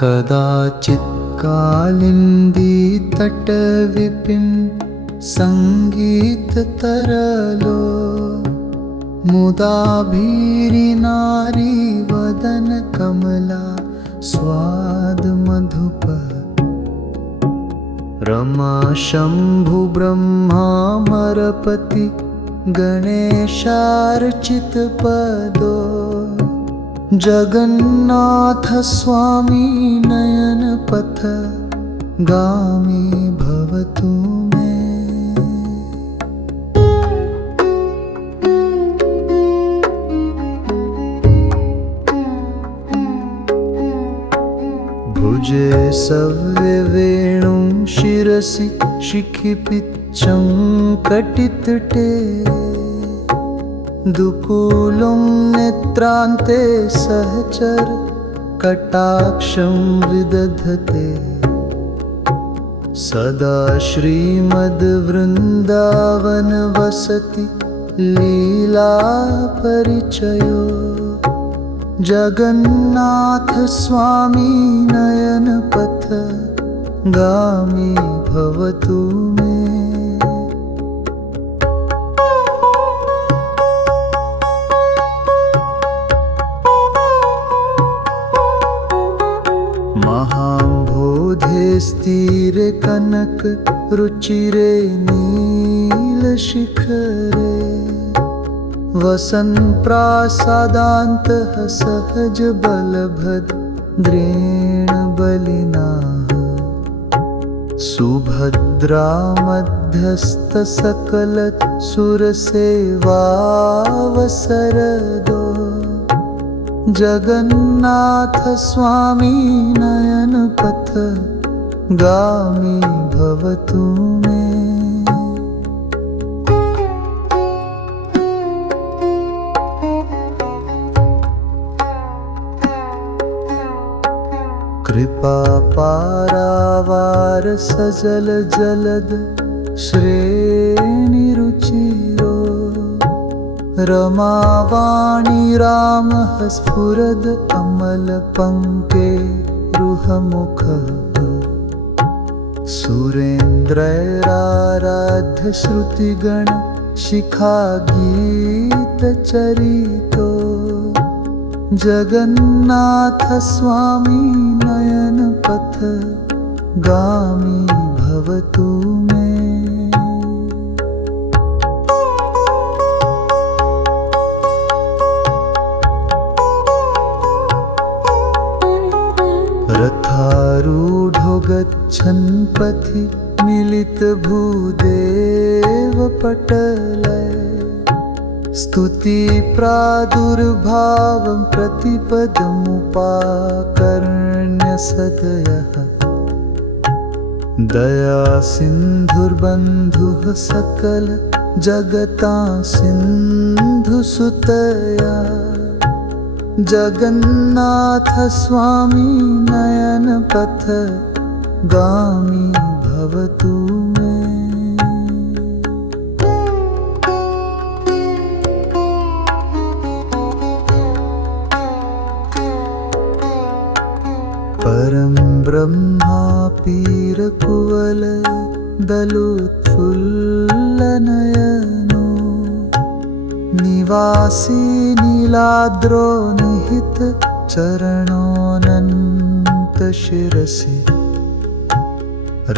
कदाचित् कालिन्दी तटविपिं सङ्गीततरलो मुदाभीरिनारी वदन कमला स्वादमधुप रमा शम्भु ब्रह्मामरपति गणेशार्चितपदो जगन्नाथ स्वामी नयन पथ गामी भवतु मे। भुजे सव्य वेणुं शिरसि शिखिपिच्चं कटितटे दुकूलं नेत्रान्ते सहचर कटाक्षं विदधते सदा श्रीमद्वृन्दावन वसति लीला परिचयो जगन्नाथ स्वामी नयन पथ गामी भवतु मे। महाम्भोधे स्थिरे कनक रुचिरे नीलशिखरे वसन् प्रासादान्तः सहज बलभद्रेण बलिना सुभद्रा मध्यस्थ सकल सुरसेवावसरदो जगन्नाथ स्वामी नयन पथ गामी भवतु मे। कृपा पारावार सजल जलद श्रेणिरुचिरो रमावाणी रामः स्फुरद अमल पंके रुहमुखः सुरेन्द्रैराराध्य श्रुतिगण शिखा गीत चरितो जगन्नाथ स्वामी नयन पथ गामी भवतु मे। रथारूढो गच्छन् पथि मिलित भूदेव पटलय स्तुति प्रादुर्भावं प्रतिपदमुपाकर्ण्य सदयः दया सिन्धुर्बन्धुः सकल जगतां सिन्धुसुतया जगन्नाथ स्वामी नयन पथ गामी भवतु मे। परं ब्रह्मा पीरकुवल दलोत्फुल्लनयनो निवासी नीलाद्रो निहित चरणोऽनन्त शिरसि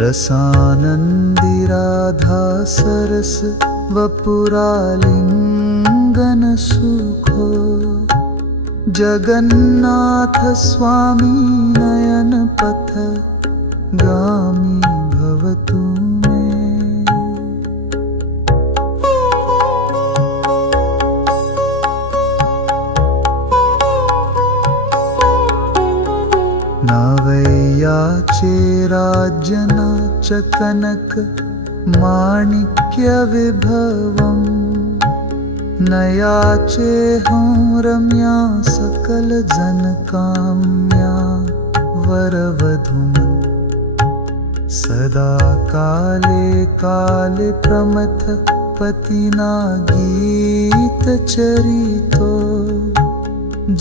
रसानन्दिराधा सरस वपुरालिङ्गन सुखो जगन्नाथ स्वामी नयन पथ गामी भवतु मे। न वै याचे राज्य न च कनक माणिक्यविभवम् न याचेऽहं रम्या सकलजनकाम्या वरवधूम् सदा काले काले प्रमथ पतिना गीतचरितो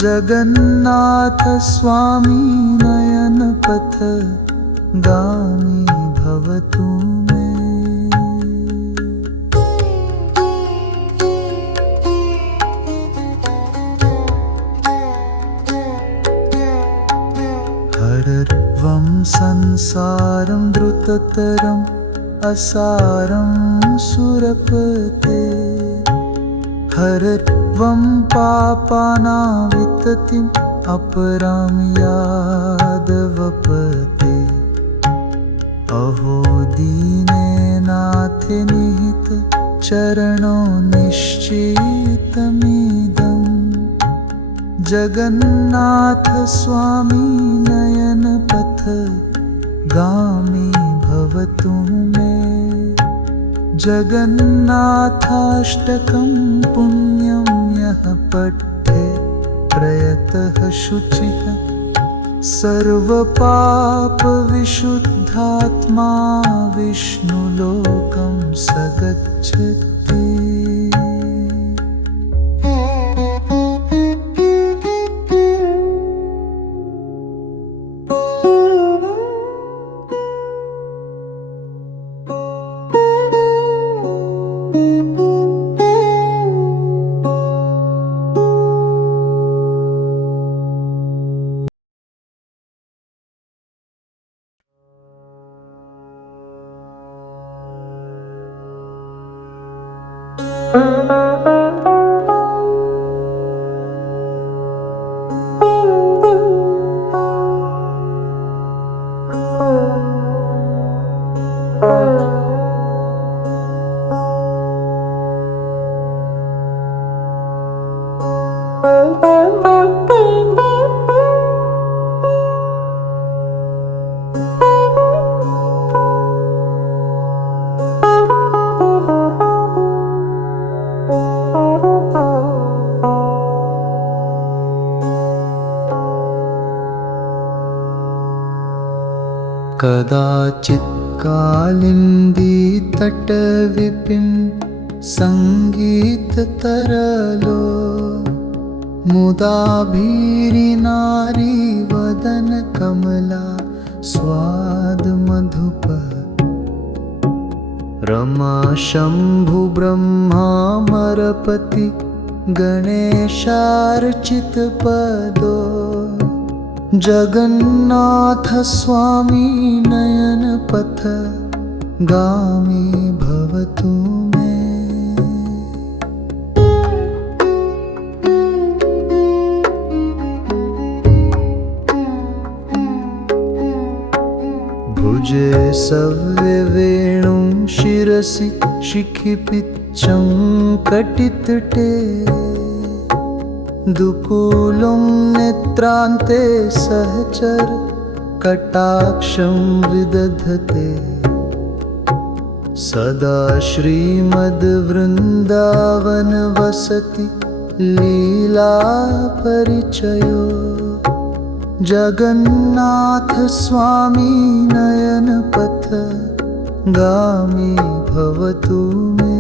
जगन्नाथ स्वामी नयनपथ गामी भवतु मे। हरत्वं संसारं द्रुततरम् असारं सुरपते हरत्वं पापानाविततिम् अपरां यादवपते अहो दीने नाथे निहित चरणो निश्चितमिदम् जगन्नाथ स्वामी नयनपथ गामी भवतु मे। जगन्नाथाष्टकं पुण्यं यः पठे प्रयतः शुचिः सर्वपापविशुद्धात्मा विष्णुलोकं स गच्छति। कदाचित् कालिन्दीतटविपिं सङ्गीततरलो मुदाभीरिनारी वदनकमला स्वादमधुप रमा शम्भुब्रह्मामरपति गणेशार्चितपदो जगन्नाथ स्वामी नयनपथ गामी भवतु मे। भुजे सव्यवेणुं शिरसि शिखिपिच्चं कटितटे दुकूलं नेत्रान्ते सहचर कटाक्षं विदधते सदा श्रीमद्वृन्दावनवसति लीलापरिचयो जगन्नाथ स्वामी नयनपथ गामी भवतु मे।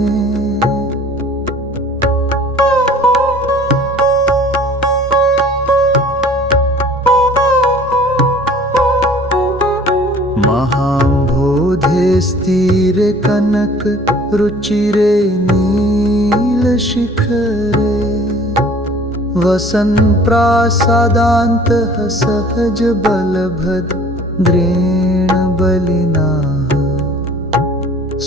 महाम्भोधे स्थिरे कनक रुचिरे नीलशिखरे वसन् प्रासादान्तः सहज बलभद्रेण बलिना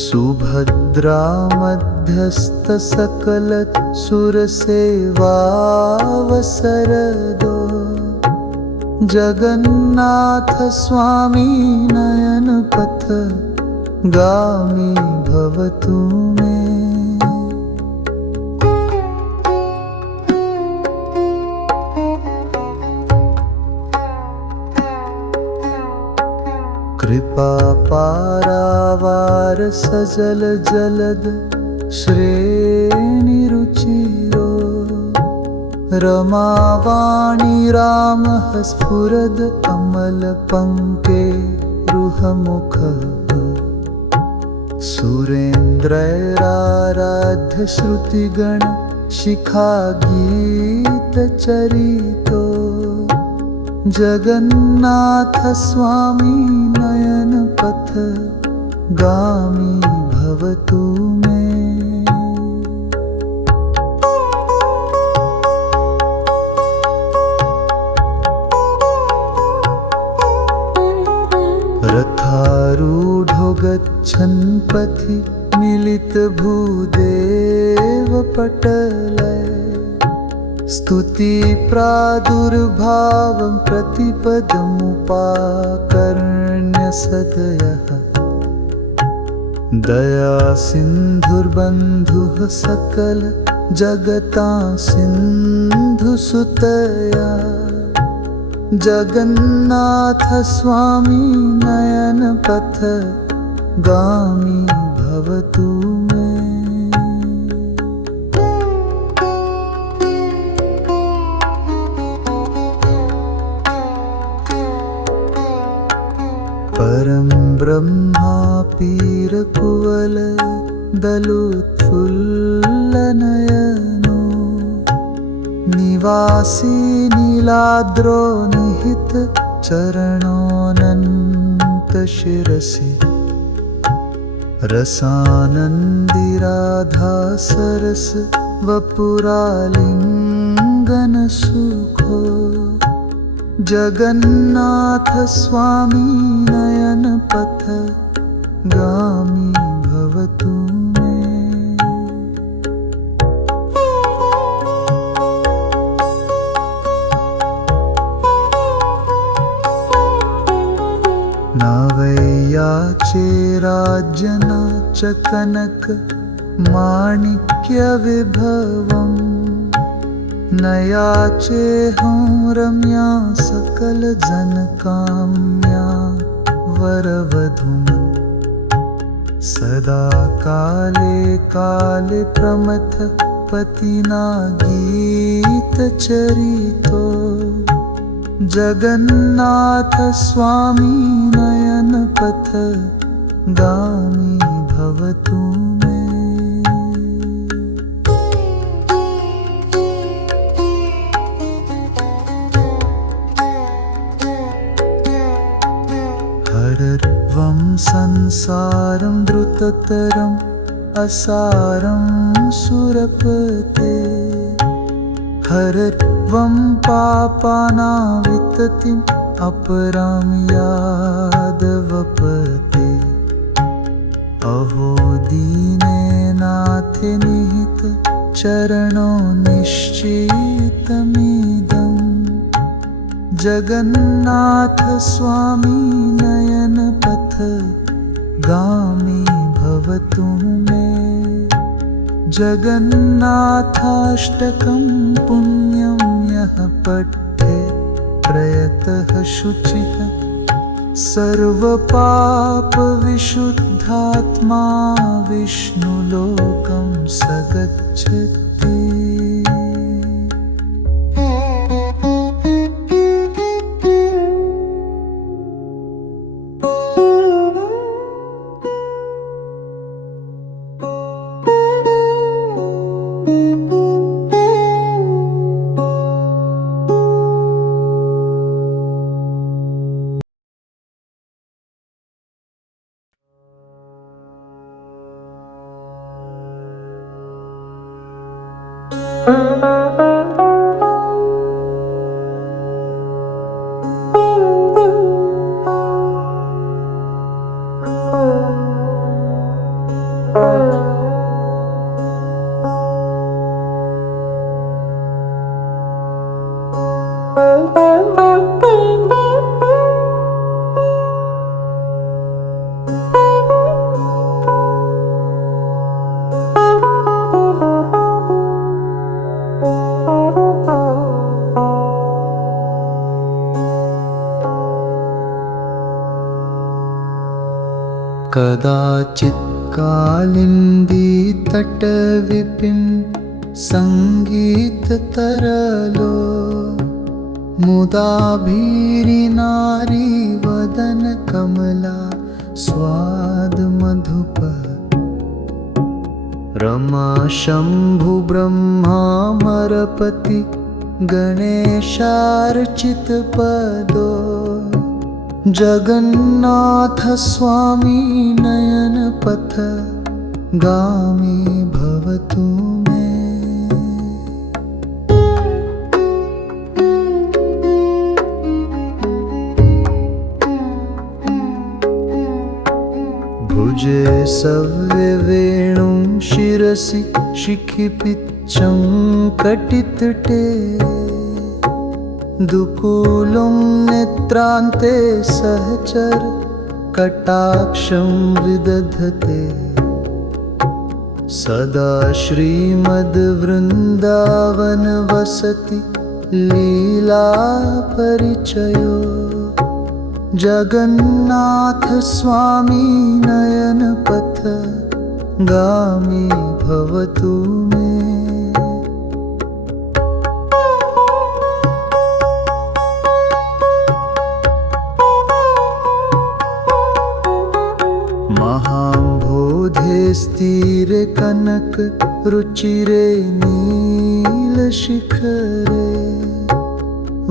सुभद्रा मध्यस्थ सकल सुरसेवावसरदो जगन्नाथ स्वामी नयनपथ गामी भवतु मे। कृपा पारावार सजल जलद श्रेणिरुचिरो रमावाणी रामः स्फुरद अमल पंके रुहमुखः सुरेन्द्रैराराध्य श्रुतिगण शिखा गीत चरितो जगन्नाथ स्वामी नयन पथ गामी भवतु मे। रथारूढो गच्छन् पथि मिलित भूदेव पटलय स्तुति प्रादुर्भावं प्रतिपदमुपाकर्ण्य सदयः दया सिन्धुर्बन्धुः सकल जगतां सिन्धुसुतया जगन्नाथ स्वामी नयन पथ गामी भवतु मे। परं ब्रह्मा पीर कुवल दलोत्फुल्लनयनो निवासी नीलाद्रो निहित चरणोऽनन्त शिरसि रसानन्दिराधा सरस वपुरालिङ्गन सुखो जगन्नाथ स्वामी नयन पथ गामी भवतु मे। न वै याचे राज्य न च कनक माणिक्य विभवम् न याचेऽहं रम्या सकल जनकाम्या वरवधूम् सदा काले काले प्रमथ पतिना गीतचरितो जगन्नाथ स्वामी नयन पथ गामी भवतु मे। हरत्वं संसारं द्रुततरम् असारं सुरपते हरत्वं पापानाविततिम् अपरां यादवपते अहो दीने नाथे निहित चरणो निश्चितमिदम् जगन्नाथ स्वामी नयन पथ गामी भवतु मे। जगन्नाथाष्टकं पुण्यं यः पठे प्रयतः शुचिः सर्वपापविशुद्धात्मा विष्णुलोकं स गच्छति। कदाचित् कालिन्दी तटविपिं सङ्गीततरलो मुदाभीरिनारी वदन कमला स्वाद मधुप रमा शम्भु ब्रह्मामरपति गणेशार्चित पदो जगन्नाथ स्वामी नयन पथ गामी भवतु मे। भुजे सव्य वेणुं शिरसि शिखिपिच्चं कटितटे दुकूलं नेत्रान्ते सहचर कटाक्षं विदधते सदा श्रीमद्वृन्दावन वसति लीला परिचयो जगन्नाथ स्वामी नयन पथ गामी भवतु मे। महाम्भोधे स्थिरे कनक रुचिरे नीलशिखरे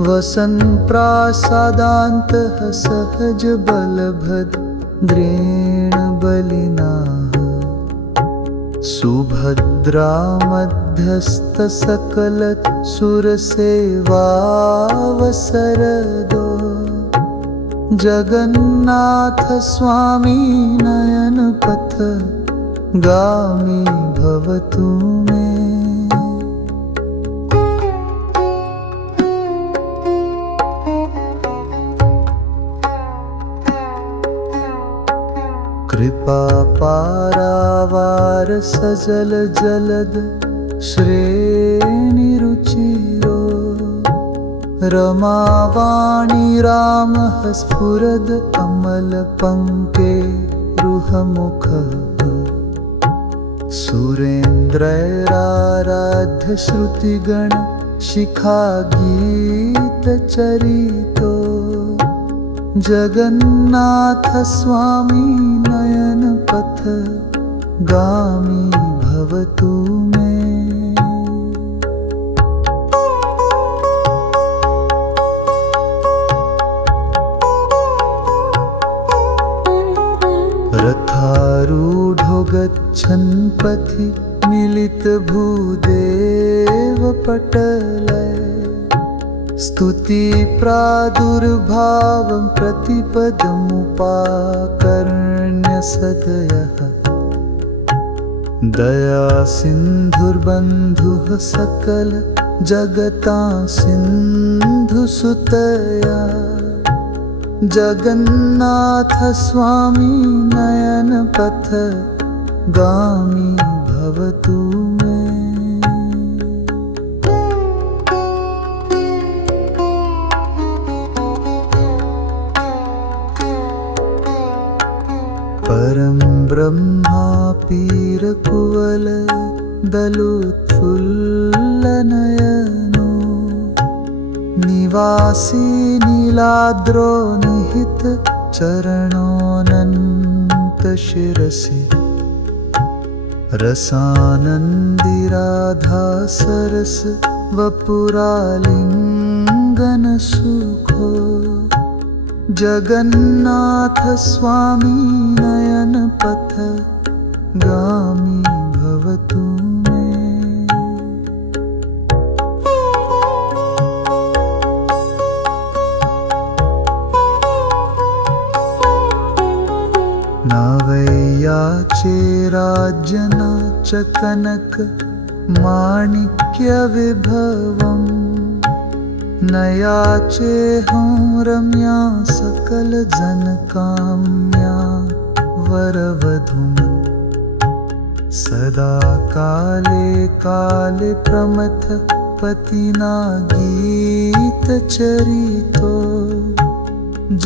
वसन् प्रासादान्तः सहज बलभद्रेण बलिना सुभद्रा मध्यस्थ सकल सुरसेवावसरदो जगन्नाथ स्वामी नयन पथ गामी भवतु मे। कृपा पारावार सजल जलद श्रेणिरुचिरो रमावाणी रामः स्फुरद अमल पंके रुहमुख सुरेन्द्रैराराध्य श्रुतिगण शिखा गीत चरितो जगन्नाथ स्वामी नयन पथ गामी भवतु मे। रथारूढो गच्छन् पथि मिलित भूदेव पटलय स्तुति प्रादुर्भावं प्रतिपदमुपाकर्ण्य सदयः दया सिन्धुर्बन्धुः सकल जगतां सिन्धुसुतया जगन्नाथ स्वामी नयन पथ गामी भवतु मे। परं ब्रह्मा पीरकुवल दलोत्फुल्लनयनो निवासी नीलाद्रो निहित चरणोऽनन्त शिरसि रसानन्दिराधा सरस वपुरालिङ्गन सुखो जगन्नाथ स्वामी नयन पथ गामी भवतु मे। न वै याचे राज्य न च कनक माणिक्य विभवम् न याचेऽहं रम्या सकल जनकाम्या वरवधूम् सदा काले काले प्रमथ पतिना गीत चरितो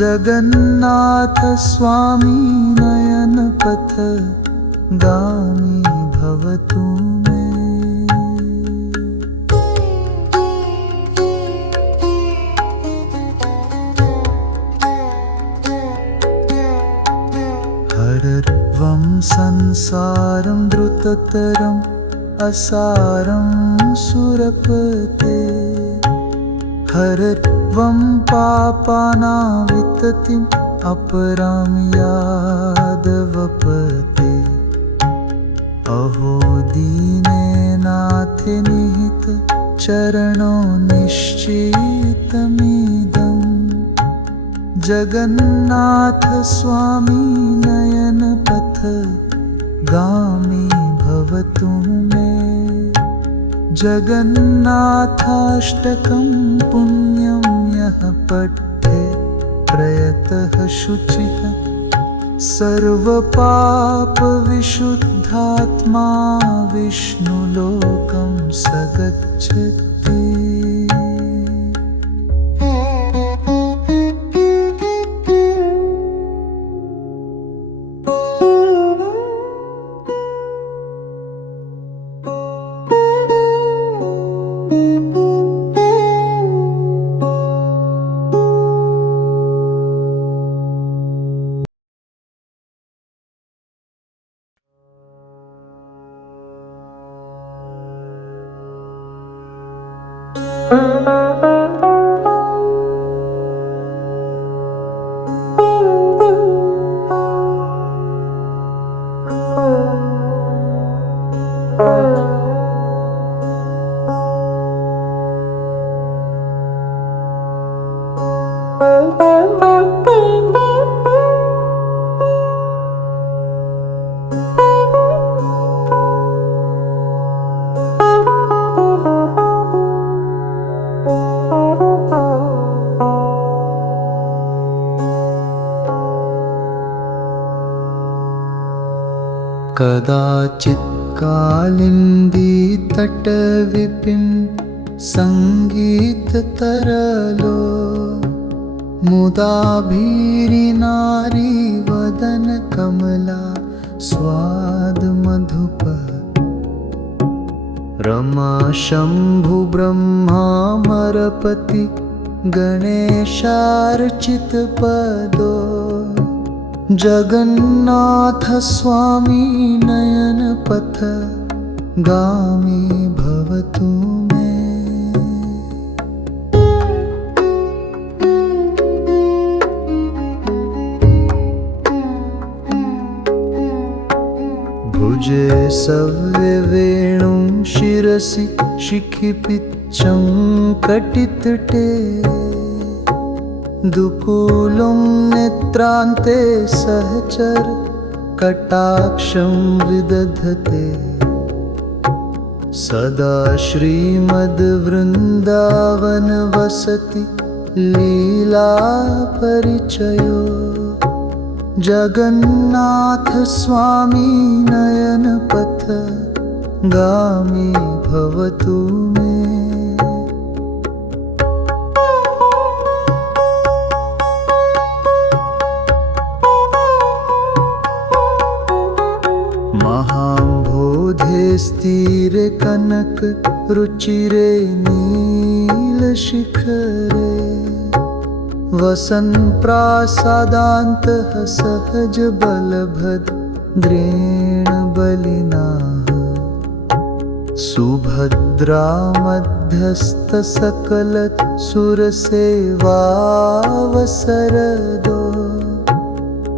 जगन्नाथ स्वामी नयन नयनपथ गामी भवतु मे। हरत्वं संसारं द्रुततरम् असारं सुरपते। हरत्वं पापानाविततिम् अपरां यादवपते। अहो दीनेनाथे निहित चरणो निश्चितमिदम्। जगन्नाथ स्वामी नयनपथ गामी भवतु मे। जगन्नाथाष्टकं पुण्यं यः पठे प्रयतः शुचिः सर्वपापविशुद्धात्मा विष्णुलोकं स गच्छति। कदाचित् कालिन्दीतटविपिं सङ्गीततरलो मुदाभीरिनारी वदनकमला स्वादमधुप। रमा शम्भु ब्रह्मामरपति गणेशार्चितपदो। जगन्नाथ स्वामी नयनपथ गामी भवतु मे। भुजे सव्यवेणुं शिरसि शिखिपिच्चं कटितटे। दुकूलं नेत्रान्ते सहचर कटाक्षं विदधते। सदा श्रीमद्वृन्दावन वसति लीला परिचयो। जगन्नाथ स्वामी नयनपथ गामी भवतु मे। महाम्भोधे स्थिरे कनक रुचिरे नीलशिखरे। वसन् प्रासादान्तः सहज बलभद्रेण बलिना। सुभद्रा मध्यस्थ सकल सुरसेवावसरदो।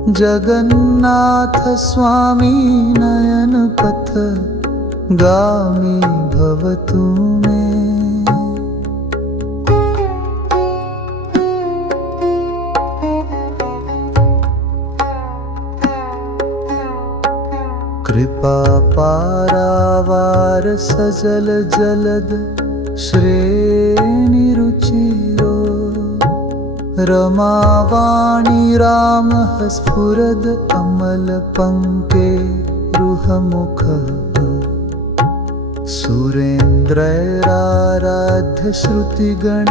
जगन्नाथ स्वामी नयनपथ गामी भवतु मे। कृपा पारावार सजल जलद श्रेणिरुचिरो। रमावाणी रामः स्फुरद अमलपङ्के रुहमुखः। सुरेन्द्रैराराध्य श्रुतिगण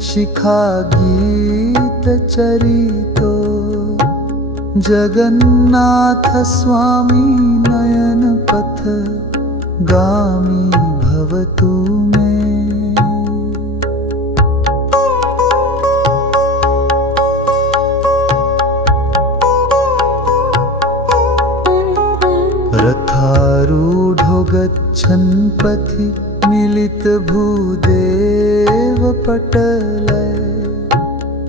शिखागीतचरितो। जगन्नाथ स्वामी नयन पथ गामी भवतु मे। रथारूढो गच्छन् पथि मिलित भूदेव पटलय।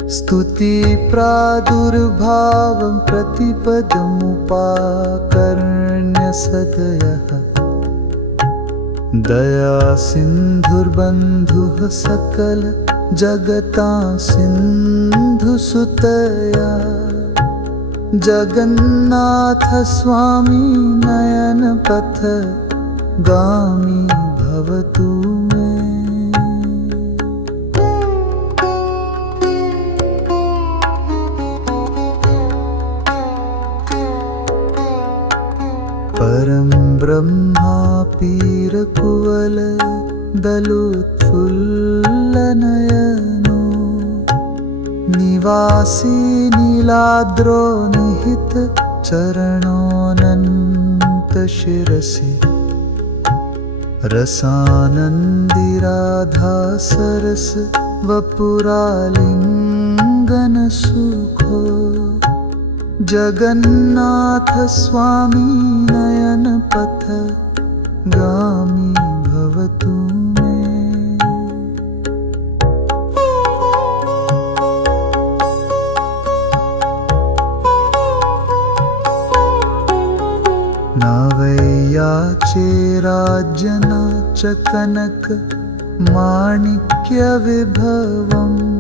स्तुति प्रादुर्भावं प्रतिपदमुपाकर्ण्य सदयः। दया सिन्धुर्बन्धुः सकल जगतां सिन्धुसुतया। जगन्नाथ स्वामी नयन पथ गामी भवतु मे। परं ब्रह्मा पीरकुवल दलोत्फुल्लनयनो। निवासी नीलाद्रो निहित चरणोऽनन्त शिरसि। रसानन्दिराधा सरस वपुरालिङ्गन सुखो। जगन्नाथ स्वामी नयन पथ गामी भवतु मे। न वै याचे राज्य न च कनक माणिक्य विभवम्।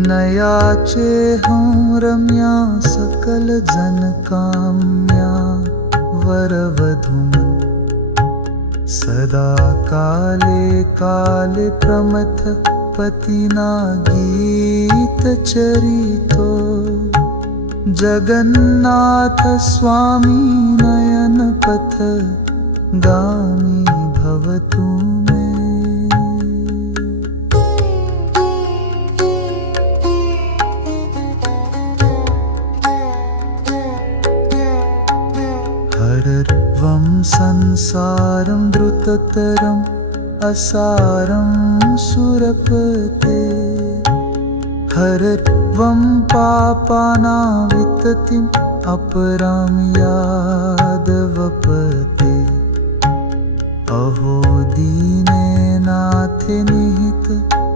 न याचेऽहं रम्या सकल जनकाम्या वरवधूम्। सदा काले काले प्रमथ पतिना गीतचरितो। जगन्नाथ स्वामी नयन पथ गामी भवतु मे। हरत्वं संसारं द्रुततरम् असारं सुरपते। हरत्वं पापानां विततिम् अपरां यादवपते। अहो दीने नाथे निहित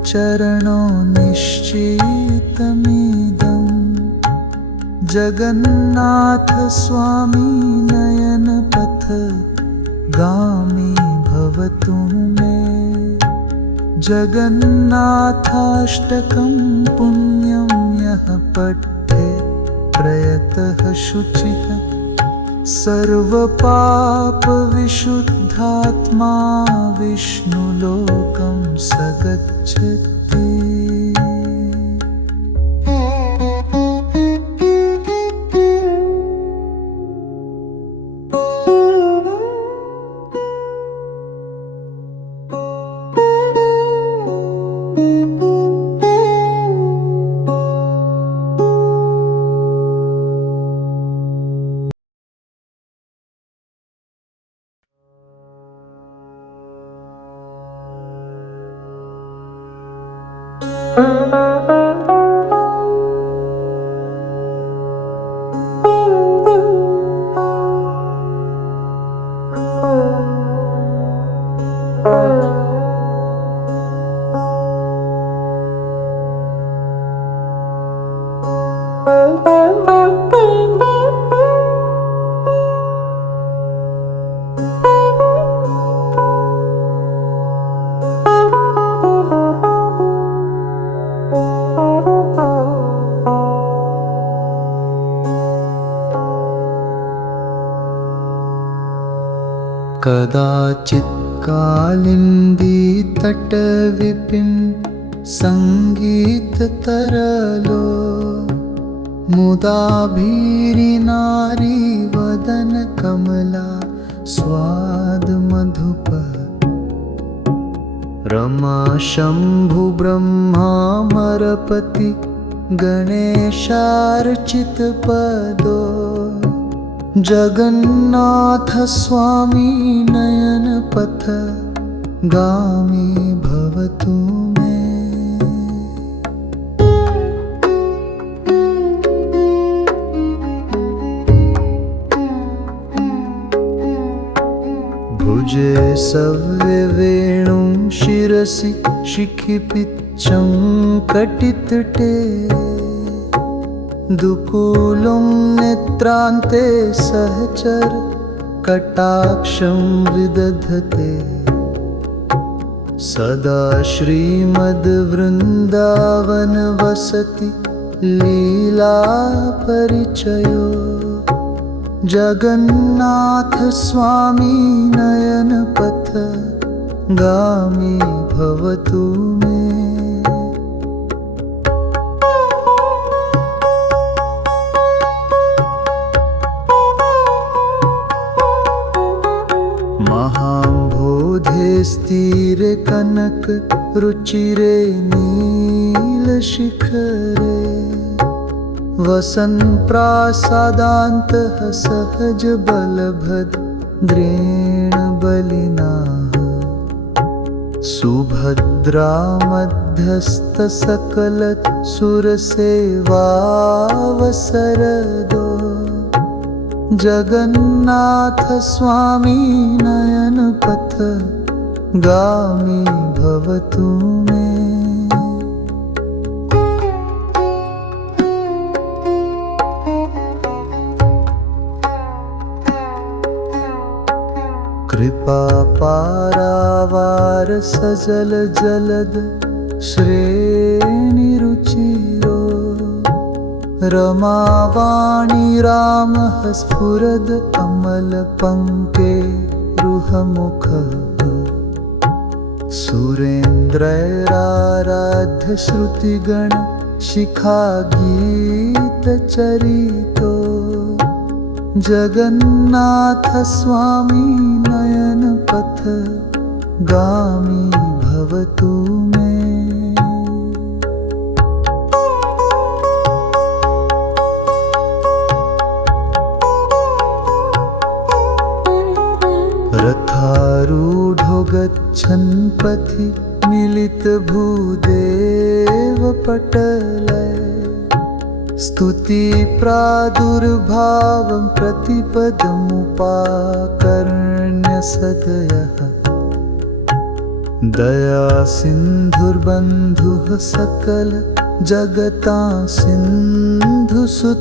चरणो निश्चितमिदम्। जगन्नाथ स्वामी नयन पथ गामी भवतु मे। जगन्नाथाष्टकं पुण्यं यः पठे प्रयतः शुचिः। सर्वपापविशुद्धात्मा विष्णुलोकं स गच्छति। कदाचित् कालिन्दी तटविपिं सङ्गीततरलो। मुदाभीरिनारी वदन कमला स्वाद मधुप। रमा शम्भु ब्रह्मा मरपति गणेशार्चितपदो जगन्नाथ स्वामी नयनपथ गामी भवतु मे। भुजे सव्ये वेणुं शिरसि शिखिपिच्चं कटितटे दुकूलं नेत्रान्ते सहचर कटाक्षं विदधते सदा श्रीमद्वृन्दावन वसति लीला परिचयो जगन्नाथ स्वामी नयनपथ गामी भवतु मे। महाम्भोधे स्थिरे कनक रुचिरे नीलशिखरे वसन् प्रासादान्तः सहज बलभद्रेण बलिना सुभद्रा मध्यस्थ सकल सुरसेवावसरदो जगन्नाथ स्वामी नयनपथ गामी भवतु मे। कृपा पारावार सजल जलद श्रेणिरुचिरो रमावाणी रामः स्फुरद अमलपङ्के रुहमुखः सुरेन्द्रैराराध्य श्रुतिगण शिखागीतचरितो जगन्नाथ स्वामी नयनपथ गामी भवतु मे। रथारूढो गच्छन् पथि मिलितभूदेवपटले स्तुति प्रादुर्भावं प्रतिपदमुपाकर्ण्य सदयः दया सिन्धुर्बन्धुः सकल जगतां सिन्धुसुतया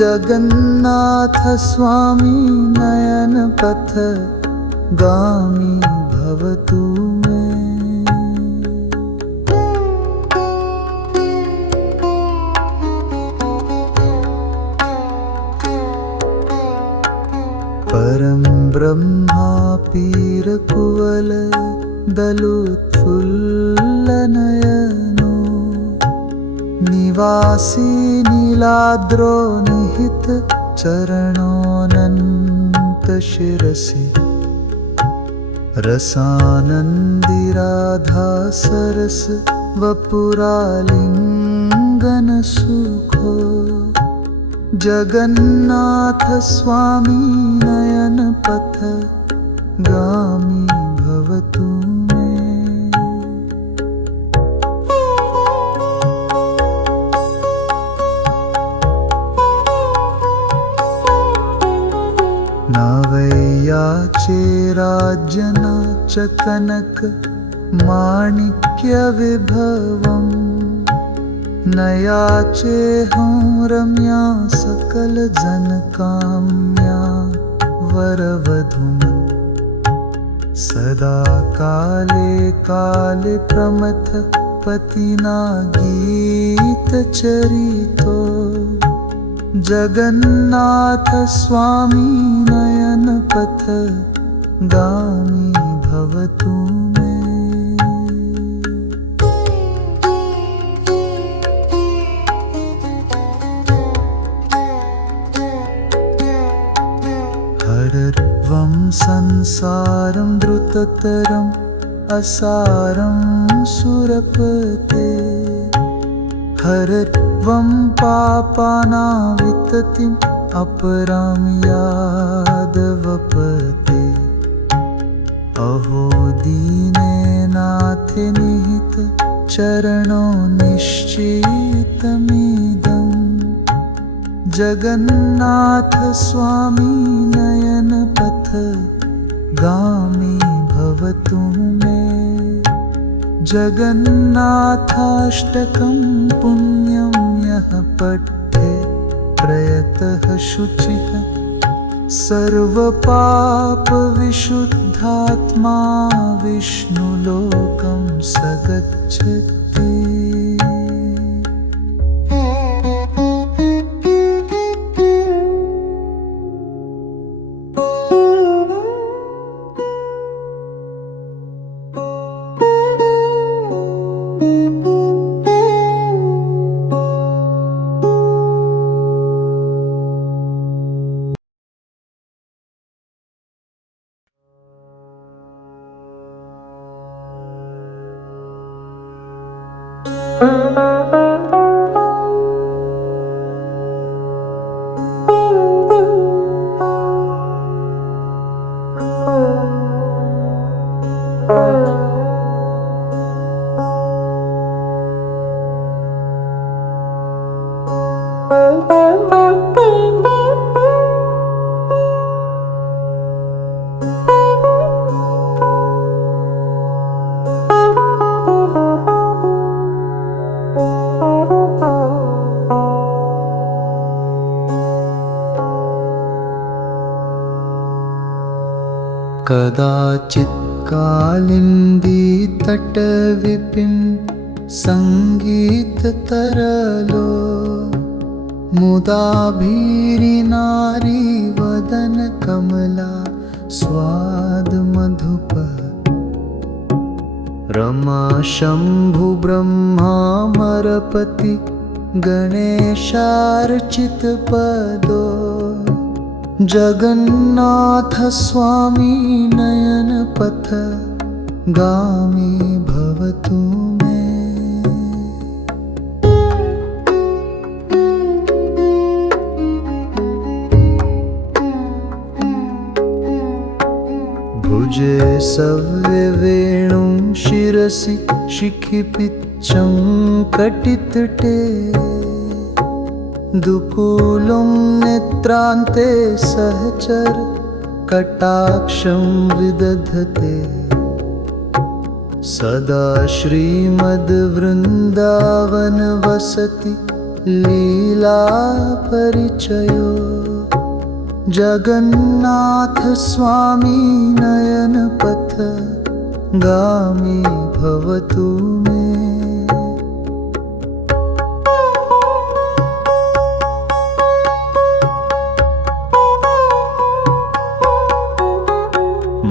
जगन्नाथ स्वामी नयनपथ गामी भवतु मे। परं ब्रह्मा पीरकुवल दलोत्फुल्लनयनो निवासी नीलाद्रो निहित चरणोऽनन्त शिरसि रसानन्दिराधा सरस वपुरालिङ्गन सुखो जगन्नाथ स्वामी नयनपथ गामी भवतु मे। न वै याचे राज्य न च कनक माणिक्यविभवम् न याचेऽहं रम्या सकल जनकाम्या वरवधूम् सदा काले काले प्रमथ पतिना गीतचरितो जगन्नाथ स्वामी नयनपथ गामी भवतु मे। हरत्वं संसारं द्रुततरम् असारं सुरपते हरत्वं पापानाविततिम् अपरां यादवपते। अहो दीने नाथे निहित चरणो निश्चितमिदम्। जगन्नाथ स्वामी नयन पथ गामी भवतु मे। जगन्नाथाष्टकं पुण्यं यः पठे प्रयतः शुचिः सर्वपापविशुद्धात्मा विष्णुलोकं स गच्छति। कदाचित् कालिन्दीतटविपिं सङ्गीततरलो मुदाभीरिनारी वदनकमला स्वादमधुप। रमा शम्भु ब्रह्मामरपति गणेशार्चितपदो। जगन्नाथ स्वामी नयन पथ गामी भवतु मे। भुजे सव्यवेणुं शिरसि शिखिपिच्चं कटितटे। दुकूलं नेत्रान्ते सहचर कटाक्षं विदधते। सदा श्रीमद्वृन्दावन वसति लीला परिचयो। जगन्नाथ स्वामी नयन पथ गामी भवतु मे।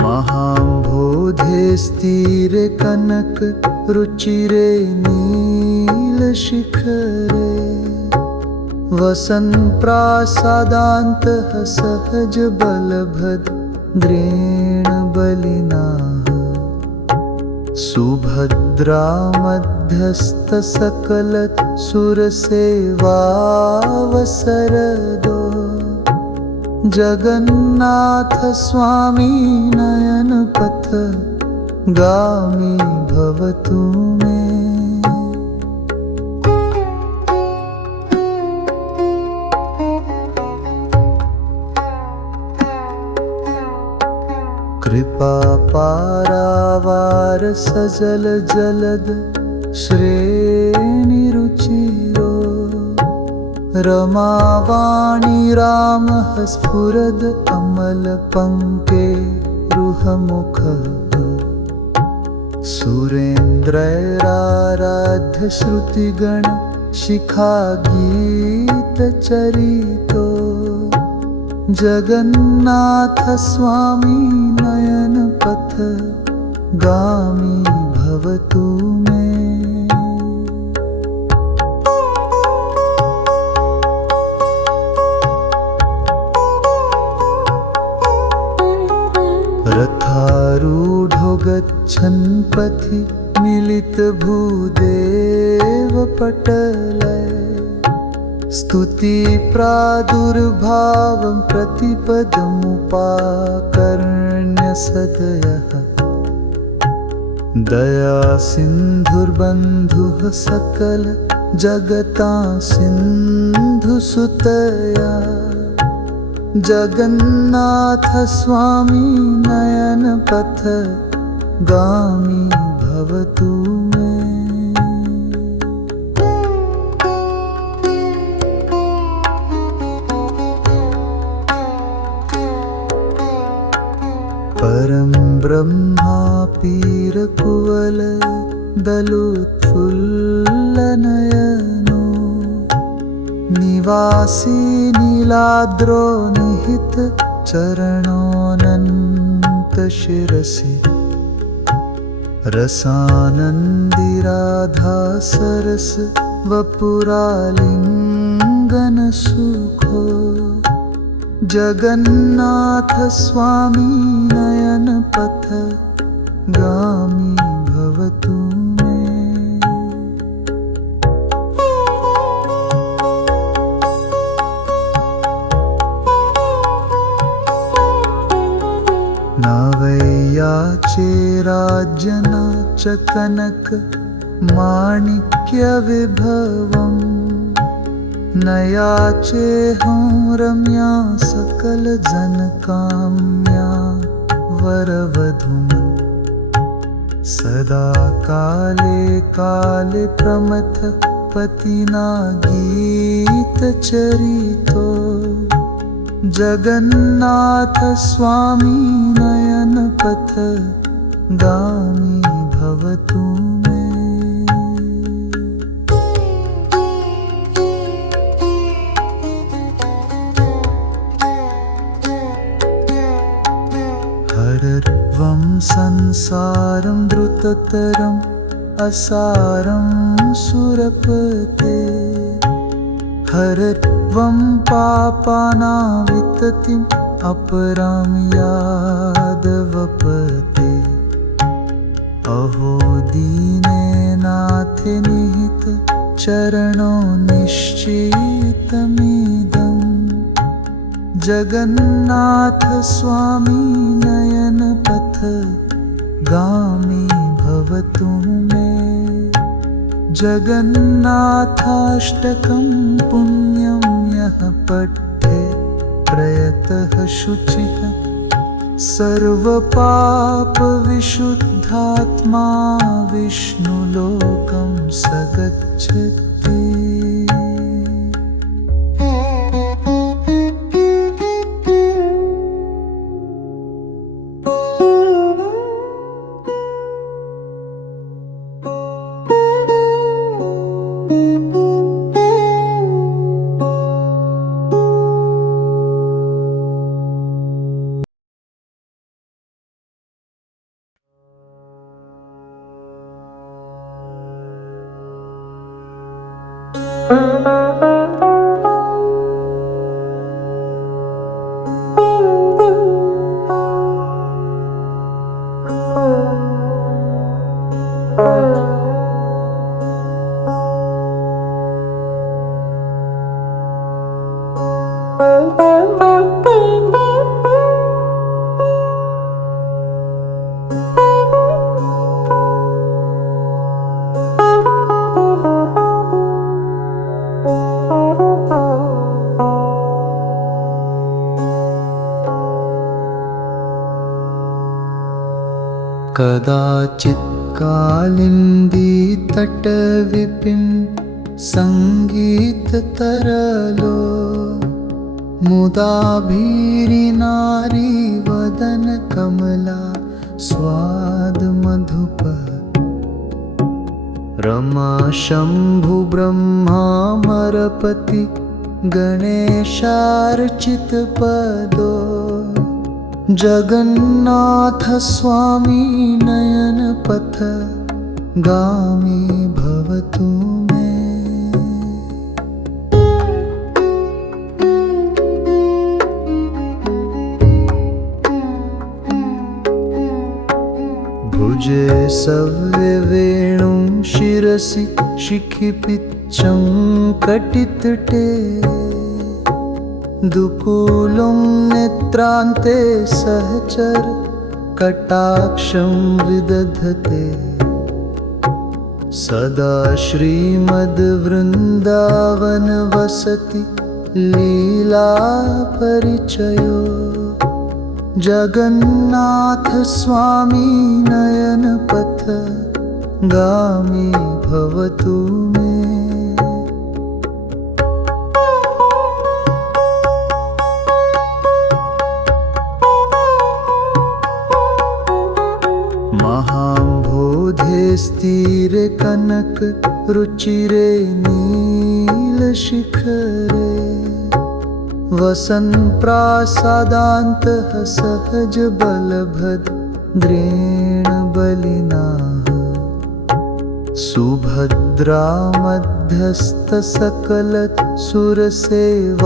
महाम्भोधे स्थिरे कनक रुचिरे नीलशिखरे। वसन् प्रासादान्तः सहज बलभद्रेण बलिना। सुभद्रा मध्यस्थ सकल सुरसेवावसरदो। जगन्नाथ स्वामी नयन पथ गामी भवतु मे। कृपा पारावार सजल जलद श्रेणिरुचिरो। रमावाणी रामः स्फुरद अमल पंके रुहमुख। सुरेन्द्रैराराध्य श्रुतिगण शिखा गीत चरितो। जगन्नाथ स्वामी नयन पथ गामी भवतु मे। रथारूढो गच्छन् पथि मिलित भूदेव पटल। स्तुति प्रादुर्भावं प्रतिपदमुपाकर्ण्य सदयः दया सिन्धुर्बन्धुः सकल जगतां सिन्धुसुतया जगन्नाथ स्वामी नयनपथ गामी भवतु मे। परं ब्रह्मा पीरकुवल दलोत्फुल्लनयनो निवासी नीलाद्रो निहित चरणोऽनन्त शिरसि रसानन्दिराधा सरस वपुरालिङ्गन सुखो जगन्नाथ स्वामी नयनपथ गामी भवतु मे। न वै याचे राज्य न च कनक माणिक्यविभवम् न याचेऽहं रम्या सकल जनकाम्या वरवधूम् सदा काले काले प्रमथ पतिना गीतचरितो जगन्नाथ स्वामी नयनपथ गामी भवतु मे। हरत्वं संसारं द्रुततरम् असारं सुरपते हरत्वं पापानाविततिम् अपरां यादवपते अहो दीने नाथे निहित चरणो निश्चितमिदम् जगन्नाथ स्वामी नयनपथ गामी भवतु मे। जगन्नाथाष्टकं पुण्यं यः पठे प्रयतः शुचिः सर्वपापविशुद्धात्मा विष्णुलोकं स गच्छति। कदाचित् कालिन्दीतटविपिं सङ्गीततरलो मुदाभीरिनारी वदनकमला स्वादमधुप रमा शम्भु ब्रह्मामरपति गणेशार्चितपदो जगन्नाथ स्वामी नयनपथ गामी भवतु मे। भुजे सव्यवेणुं शिर शिरसि शिखिपिच्चं कटितटे दुकूलं नेत्रान्ते सहचर कटाक्षं विदधते सदा श्रीमद्वृन्दावन वसति लीला परिचयो जगन्नाथ स्वामी नयन पथ गामी भवतु मे। महाम्भोधे स्थिरे कनक रुचिरे नीलशिखरे वसन् प्रासादान्तः सहज बलभद्रेण बलिना सुभद्रा मध्यस्थ सकल सुरसेवावसरदो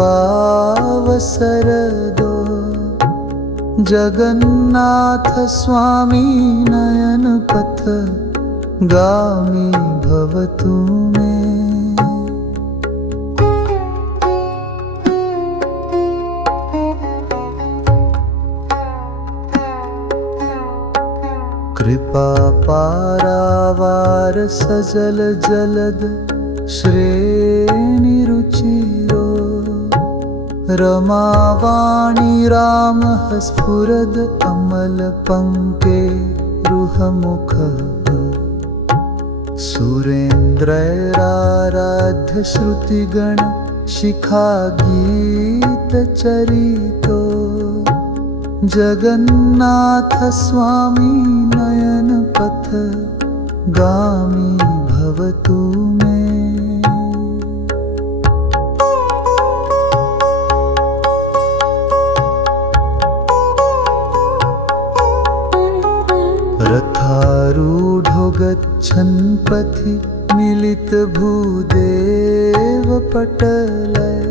जगन्नाथ स्वामी नयन पथ गामी भवतु मे। कृपा पारावार सजल जलद श्रेणिरुचिरो रमावाणी रामः स्फुरद अमल पंके रुहमुखः सुरेन्द्रैराराध्य श्रुतिगण शिखा गीत चरितो जगन्नाथ स्वामी नयन पथ गामी भवतु मे। रथारूढो गच्छन् पथि मिलित भूदेव पटलय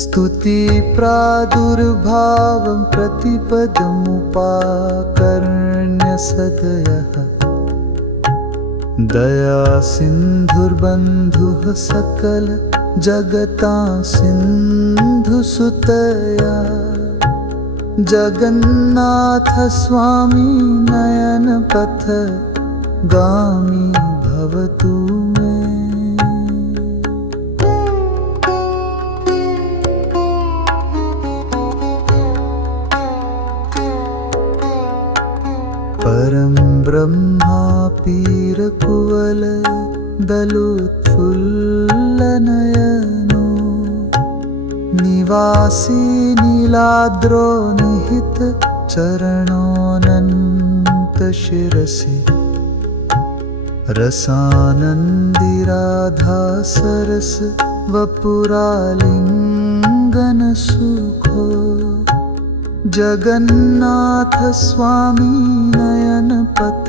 स्तुति प्रादुर्भावं प्रतिपदमुपाकर्ण्य सदयः दया सिन्धुर्बन्धुः सकल जगतां सिन्धुसुतया जगन्नाथ स्वामी नयन पथ गामी भवतु मे। परं ब्रह्मा पीरकुवल दलोत्फुल्लनयनो निवासी नीलाद्रो निहित चरणोऽनन्त शिरसि रसानन्दिराधा सरस वपुरालिङ्गन सुखो जगन्नाथ स्वामी नयन पथ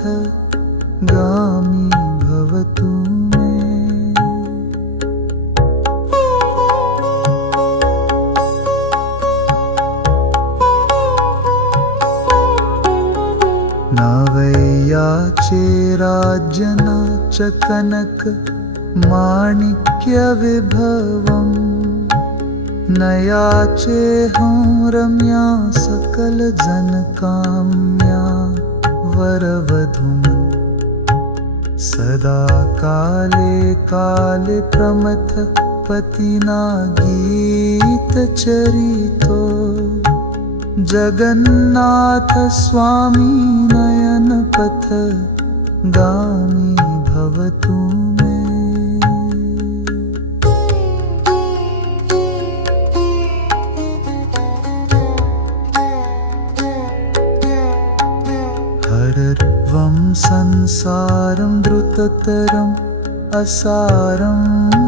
गामी भवतु मे। न वै याचे राज्य न च कनक माणिक्य विभवम् न याचेऽहं रम्या सकल जनकाम्या वरवधूम् सदा काले काले प्रमथ पतिना गीतचरितो जगन्नाथ स्वामी नयन पथ गामी भवतु मे। हरत्वं संसारं द्रुततरम् असारं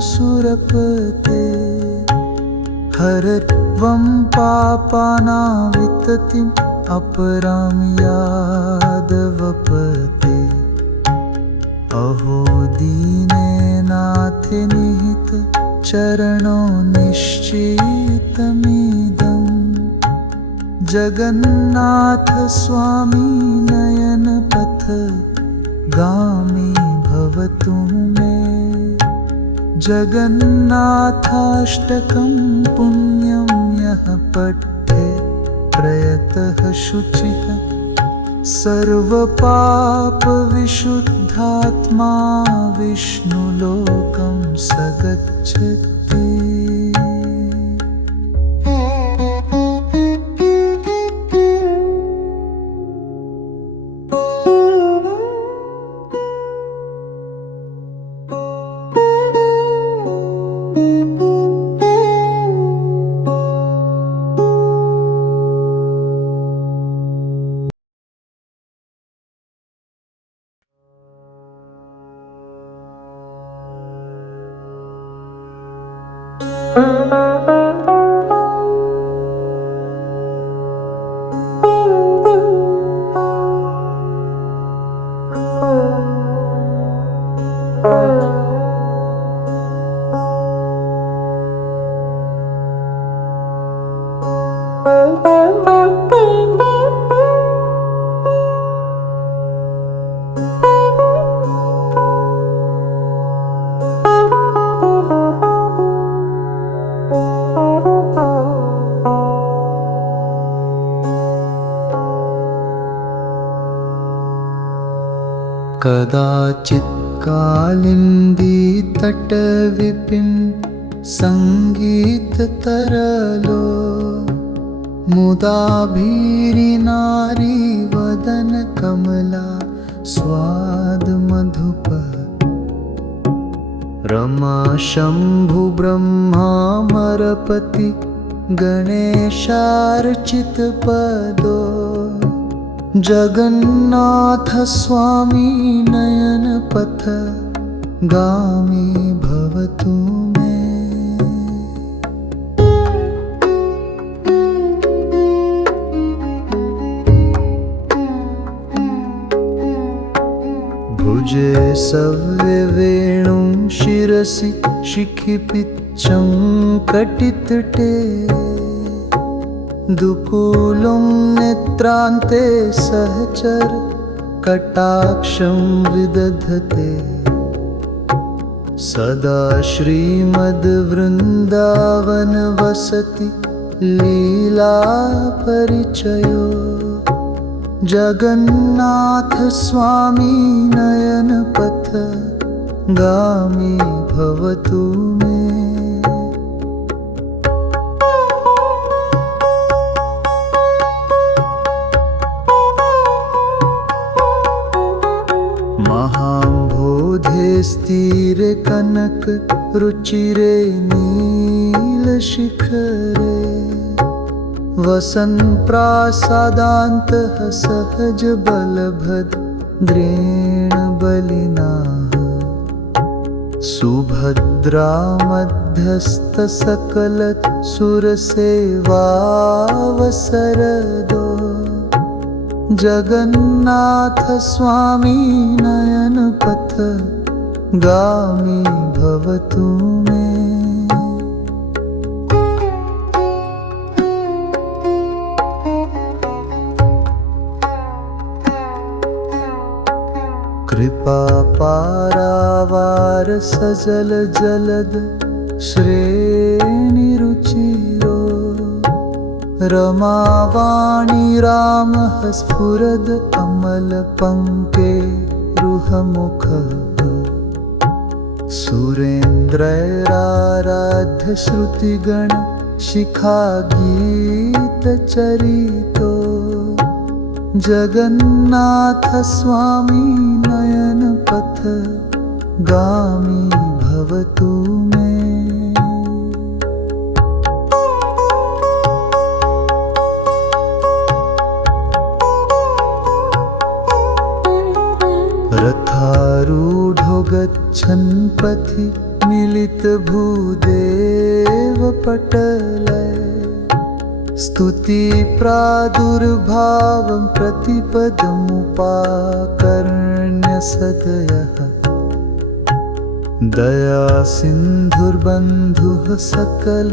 सुरपते हरत्वं पापानां विततिम् अपरां यादवपते अहो दीने नाथे निहित चरणो निश्चितमिदम् जगन्नाथ स्वामी नयन पथ गामी भव भवतु मे। जगन्नाथाष्टकं पुण्यं यः पठे प्रयतः शुचिः सर्वपापविशुद्धात्मा विष्णुलोकं स गच्छति। कदाचित् कालिन्दीतटविपिं सङ्गीततरलो मुदाभीरिनारी वदनकमला स्वादमधुप रमा शम्भुब्रह्मामरपति गणेशार्चितपदो जगन्नाथ स्वामी नयनपथ गामी भवतु मे। भुजे सव्यवेणुं शिरसि शिखिपिच्चं कटितटे दुकूलं नेत्रान्ते सहचर कटाक्षं विदधते सदा श्रीमद्वृन्दावन वसति लीला परिचयो जगन्नाथ स्वामी नयनपथ गामी भवतु मे। महाम्भोधे स्थिरे कनक रुचिरे नीलशिखरे वसन् प्रासादान्तः सहज बलभद्रेण बलिना सुभद्रा मध्यस्थ सकल सुरसेवावसरदो जगन्नाथ स्वामी नयनपथ गामी भवतु मे। कृपा पारावार सजल जलद श्रेणिरुचिरो रमावाणी रामः स्फुरद अमलपङ्के रुहमुखः सुरेन्द्रैराराध्य श्रुतिगण शिखागीतचरितो जगन्नाथ स्वामी नयनपथ गामी भवतु मे। रथारूढो गच्छन् पथि मिलितभूदेवपटले स्तुति प्रादुर्भावं प्रतिपदमुपाकर्ण्य सदयः दया सिन्धुर्बन्धुः सकल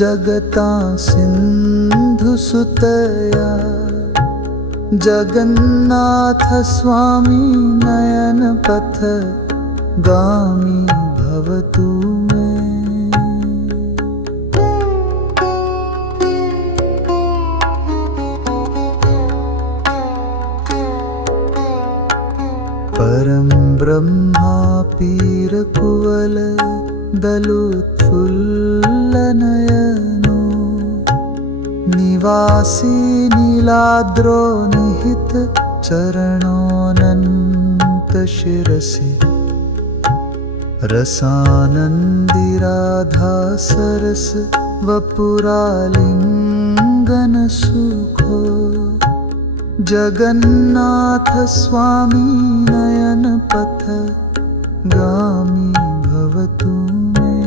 जगतां सिन्धुसुतया जगन्नाथ स्वामी नयनपथ गामी भवतु मे। परं ब्रह्मा पीरकुवल दलोत्फुल्लनयनो निवासी नीलाद्रो निहित चरणोऽनन्त शिरसि रसानन्दिराधा सरस वपुरालिङ्गन सुखो जगन्नाथ स्वामी नयन पथ गामी भवतु मे।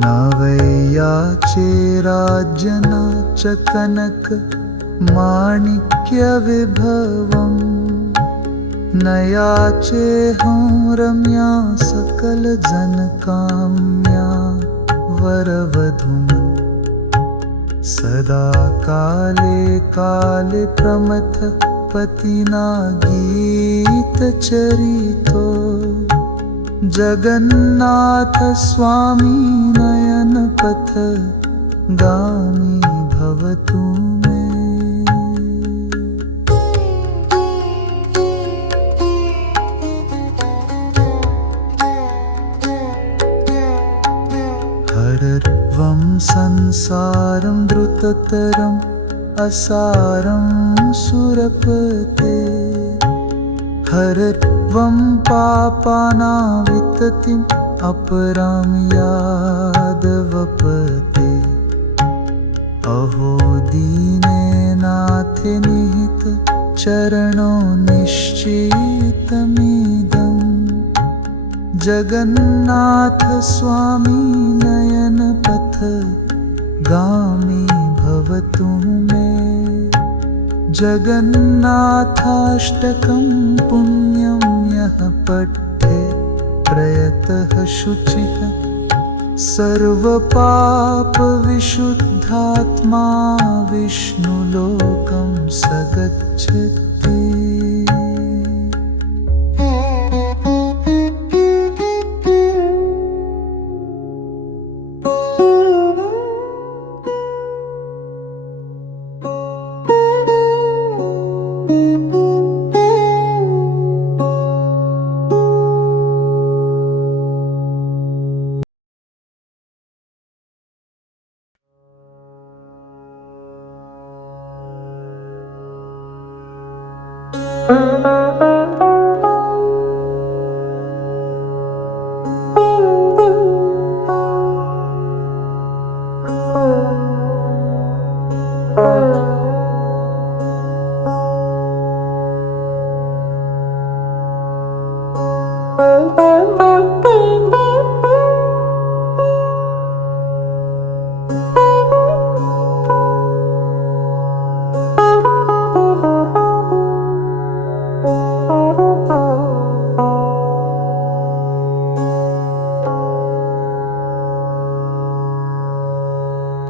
न वै याचे राज्य न च कनक माणिक्य विभवम् न याचेऽहं रम्या सकल जनकाम्या वरवधूम् सदा काले काले प्रमथ पतिना गीतचरितो जगन्नाथ स्वामी नयन पथ गामी भवतु मे। हरत्वं संसारं द्रुततरम् असारं सुरपते हरत्वं पापानाविततिम् अपरां यादवपते अहो दीने नाथे निहित चरणो निश्चितमिदम् जगन्नाथ स्वामी नयन पथ गामी भवतु मे। जगन्नाथाष्टकं पुण्यं यः पठे प्रयतः शुचिः सर्वपापविशुद्धात्मा विष्णुलोकं स गच्छति।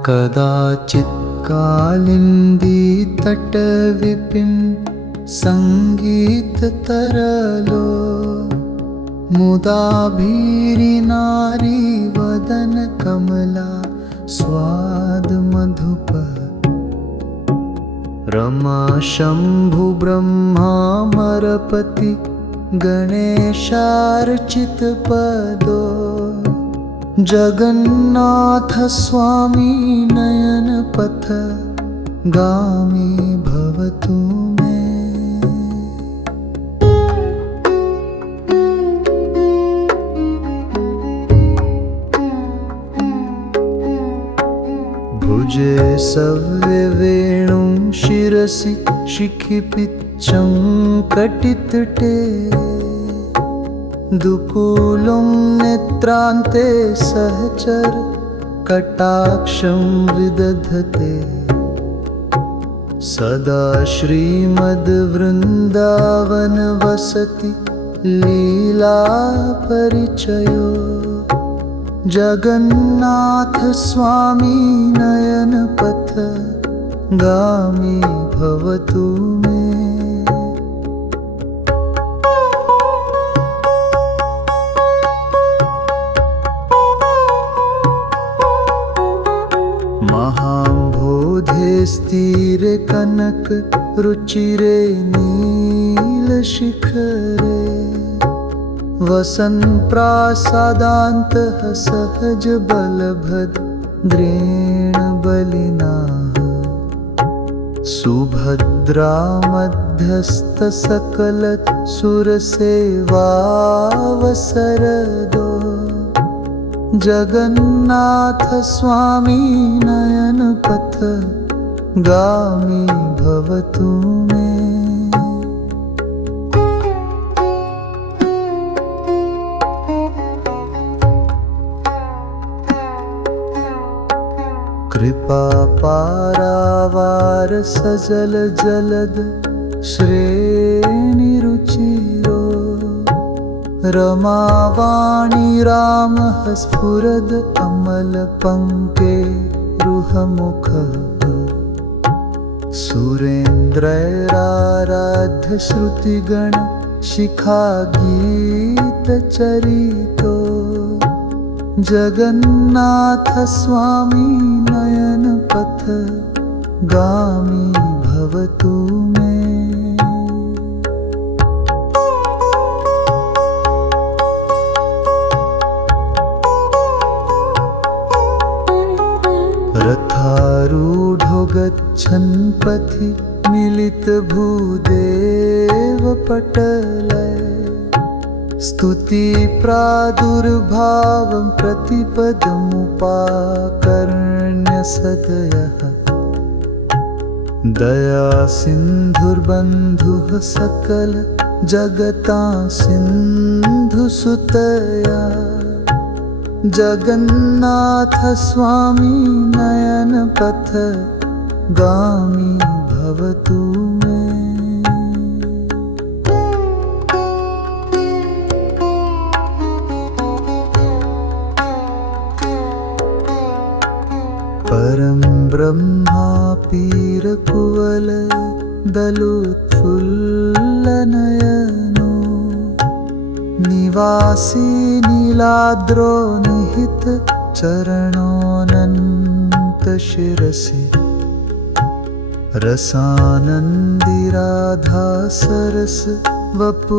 कदाचित् कालिन्दी तटविपिं सङ्गीततरलो मुदाभीरिनारी वदन कमला स्वाद मधुप रमा शम्भु ब्रह्मामरपति गणेशार्चित पदो जगन्नाथ स्वामी नयन पथ गामी भवतु मे। भुजे सव्यवेणुं शिरसि शिखिपिच्चं कटितटे दुकूलं नेत्रान्ते सहचर कटाक्षं विदधते सदा श्रीमद्वृन्दावन वसति लीला परिचयो जगन्नाथ स्वामी नयन पथ गामी भवतु मे। महाम्भोधे स्थिरे कनक रुचिरे नीलशिखरे वसन् प्रासादान्तः सहज बलभद्रेण बलिना सुभद्रा मध्यस्थ सकल सुरसेवावसरदो जगन्नाथ स्वामी नयन पथ गामी भवतु मे। कृपा पारावार सजल जलद श्रेणिरुचिरो रमावाणी रामः स्फुरद अमल पंके रुहमुखः सुरेन्द्रैराराध्य श्रुतिगण शिखा गीत चरितो जगन्नाथ स्वामी नयन पथ गामी भवतु मे। रथारूढो गच्छन् पथि मिलित भूदेव पटलय स्तुति प्रादुर्भावं प्रतिपदमुपाकर्ण्य सदयः दया सिन्धुर्बन्धुः सकल जगतां सिन्धुसुतया जगन्नाथ स्वामी नयन पथ गामी भवतु मे। परं ब्रह्मा पीरकुवल दलोत्फुल्लनयनो निवासी नीलाद्रो निहित चरणोऽनन्त शिरसि रसानन्दिराधा सरस वपुरालिङ्गन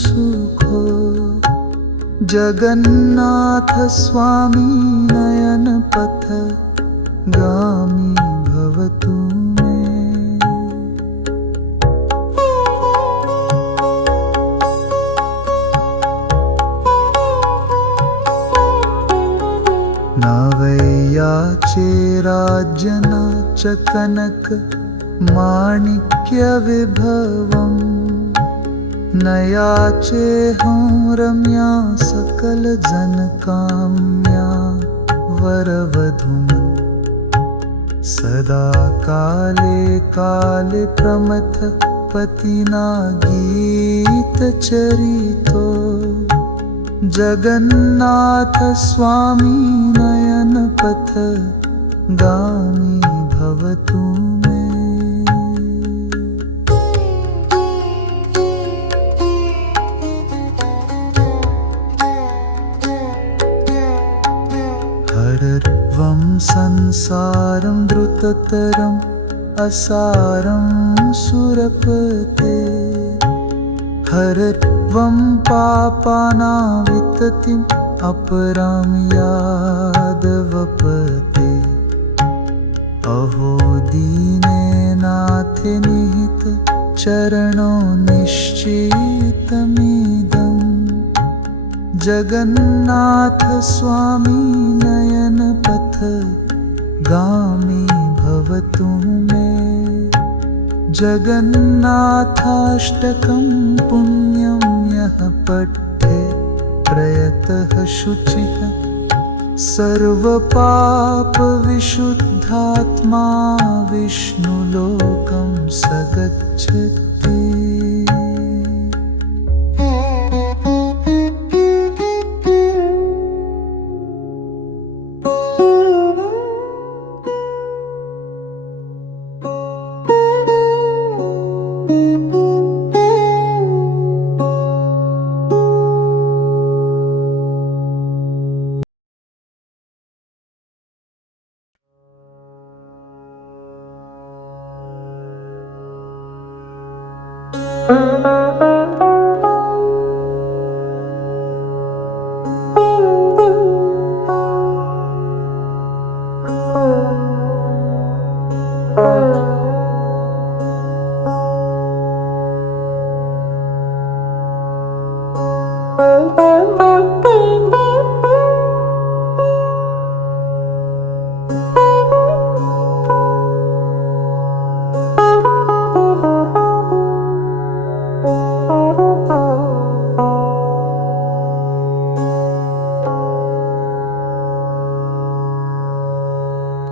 सुखो जगन्नाथ स्वामी नयन पथ गामी भवतु मे। न वै याचे राज्य न च कनक माणिक्य विभवम् न याचेऽहं रम्या सकल जनकाम्या वरवधूम् सदा काले काले प्रमथ पतिना गीतचरितो जगन्नाथ स्वामी नयन पथ गामी भवतु मे। हरत्वं संसारं द्रुततरम् असारं सुरपते हरत्वं पापानां विततिम् अपरां यादवपते अहो दीने नाथे निहित चरणो निश्चितमिदम् जगन्नाथ स्वामी नयन पथ गामी भवतु मे। जगन्नाथाष्टकं पुण्यं यः पठे प्रयतः शुचिः सर्वपापविशुद्धात्मा विष्णुलोकं स गच्छति।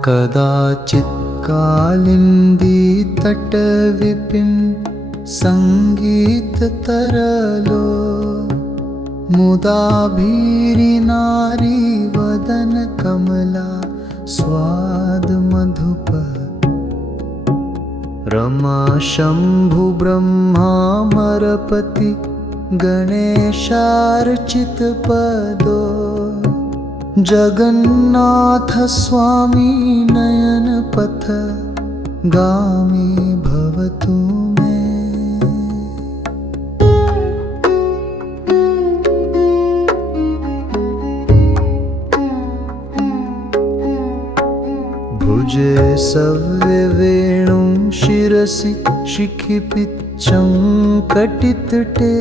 कदाचित् कालिन्दी तटविपिं सङ्गीततरलो मुदा भीरिनारी वदन कमला स्वाद मधुप रमा शम्भु ब्रह्मामरपति गणेशार्चित पदो जगन्नाथ स्वामी नयन पथ गामी भवतु मे। भुजे सव्य वेणुं शिरसि शिखिपिच्चं कटितटे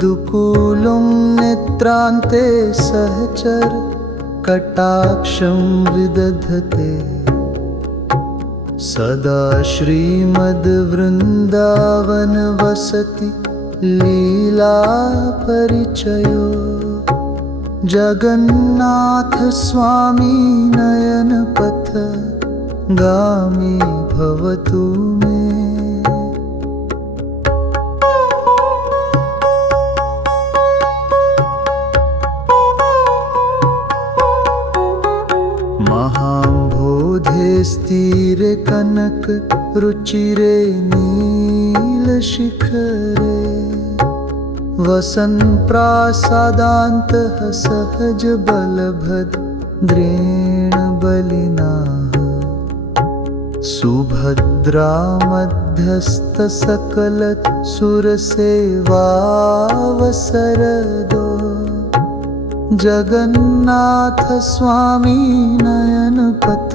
दुकूलं नेत्रान्ते सहचर कटाक्षं विदधते सदा श्रीमद्वृन्दावन वसति लीला परिचयो जगन्नाथ स्वामी नयन पथ गामी भवतु मे। महाम्भोधे स्थिरे कनक रुचिरे नीलशिखरे वसन् प्रासादान्तः सहज बलभद्रेण बलिना सुभद्रा मध्यस्थ सकल सुरसेवावसरदो जगन्नाथ स्वामी नयन पथ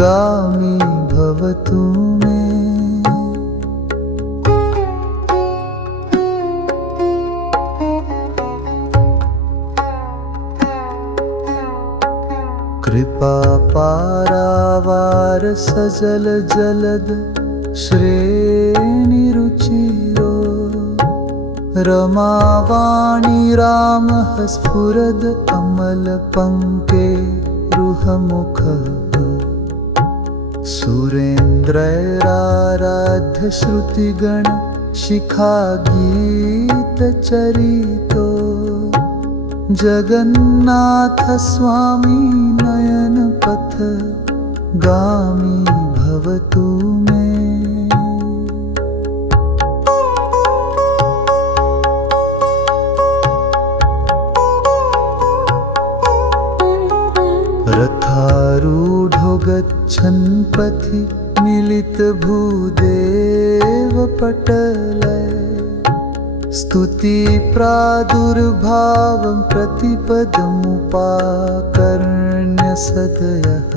गामी भवतु मे। कृपा पारावार सजल जलद श्रेणिरुचिरो रमावाणी रामः स्फुरद अमल पंके रुहमुख सुरेन्द्रैराराध्य श्रुतिगण शिखा गीत चरितो जगन्नाथ स्वामी नयन पथ गामी भवतु मे। रथारूढो गच्छन् पथि मिलित भूदेव पटलय स्तुति प्रादुर्भावं प्रतिपदमुपाकर्ण्य सदयः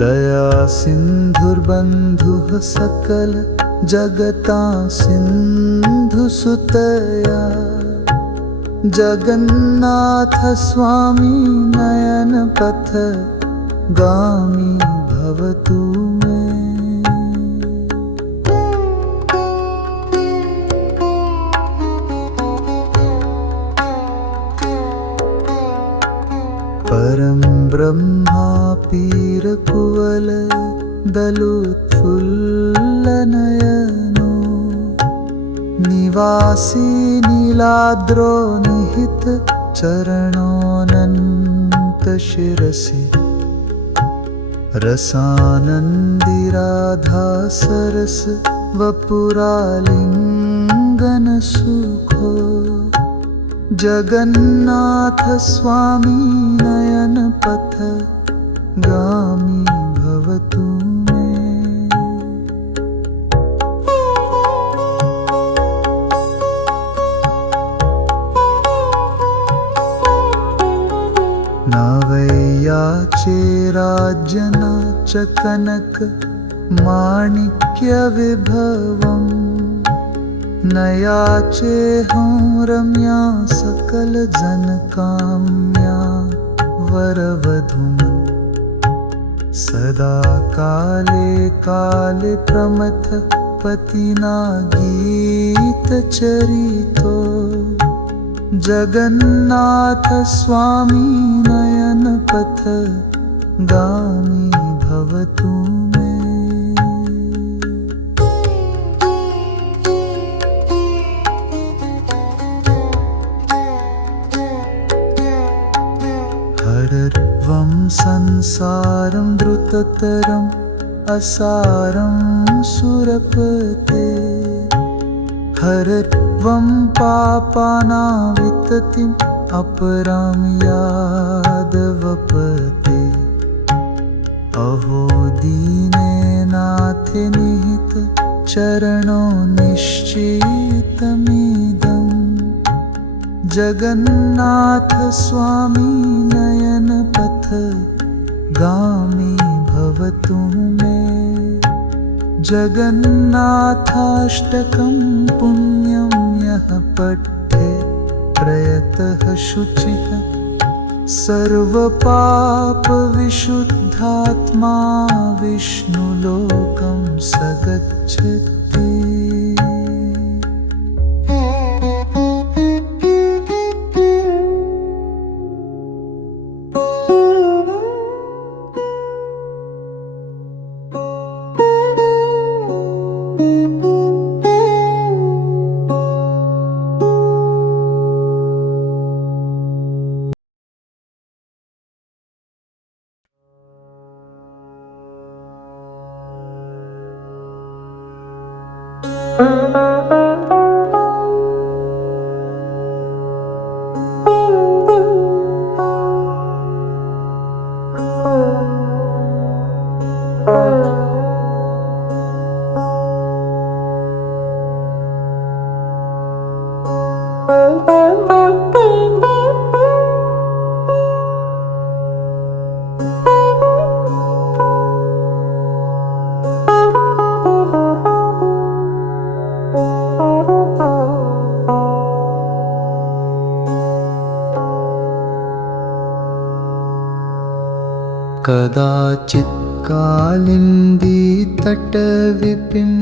दया सिन्धुर्बन्धुः सकल जगतां सिन्धुसुतया जगन्नाथ स्वामी नयन पथ गामी भवतु मे। परं ब्रह्मा पीर कुवल दलोत्फुल्लनयनो निवासी नीलाद्रो निहित चरणोऽनन्त शिरसि रसानन्दिराधा सरस वपुरालिङ्गन सुखो जगन्नाथ स्वामी नयन पथ गामी भवतु मे। चेराजन च कनक माणिक्य विभवम् न याचेऽहं रम्या सकल जन काम्या वरवधूम् सदा काले काले प्रमथ पतिना गीत चरितो जगन्नाथ स्वामी नयन पथ गामी भवतु मे। हरत्वं संसारं द्रुततरम् असारं सुरपते हरत्वं पापानाविततिम् अपरां यादवपते अहो दीनेनाथे निहित चरणो निश्चितमिदम् जगन्नाथ स्वामी नयन पथ गामी भवतु मे। जगन्नाथाष्टकं पुण्यं यः पठे प्रयतः शुचिः सर्वपापविशुद्धात्मा विष्णुलोकं स गच्छति। कदाचित् कालिन्दीतटविपिं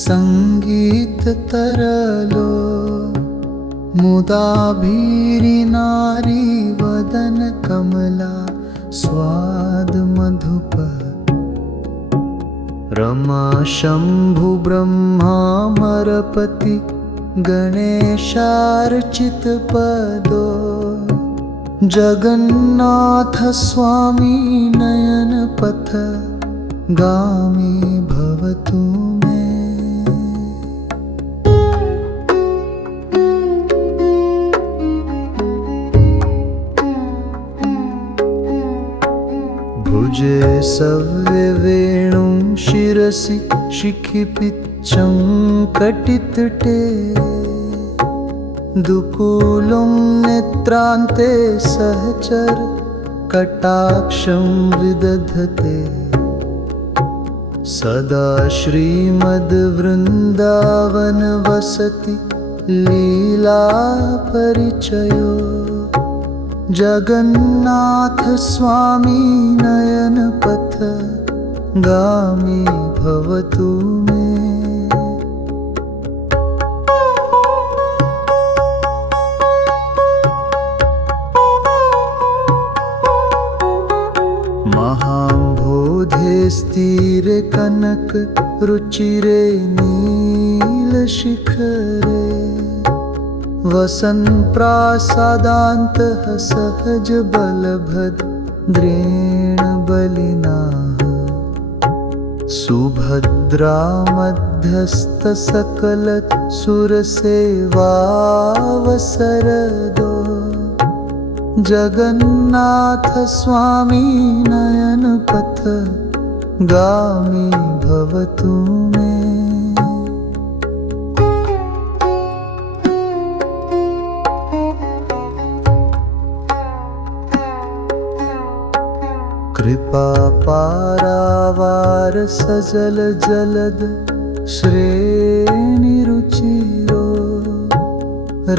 सङ्गीततरलो मुदाभीरिनारी वदन कमला स्वादमधुप रमा शम्भु ब्रह्मामरपति गणेशार्चितपदो जगन्नाथ स्वामी नयन पथ गामी भवतु मे। भुजे सव्यवेणुं शिरसि शिखिपिच्चं कटितटे दुकूलं नेत्रान्ते सहचर कटाक्षं विदधते सदा श्रीमद्वृन्दावन वसति लीला परिचयो जगन्नाथ स्वामी नयन पथ गामी भवतु मे। महाम्भोधे स्थिरे कनक रुचिरे नीलशिखरे वसन् प्रासादान्तः सहज बलभद्रेण बलिना सुभद्रा मध्यस्थ सकल सुरसेवावसरदो जगन्नाथ स्वामी नयन पथ गामी भवतु मे। कृपा पारावार सजल जलद श्रेणिरुचिरो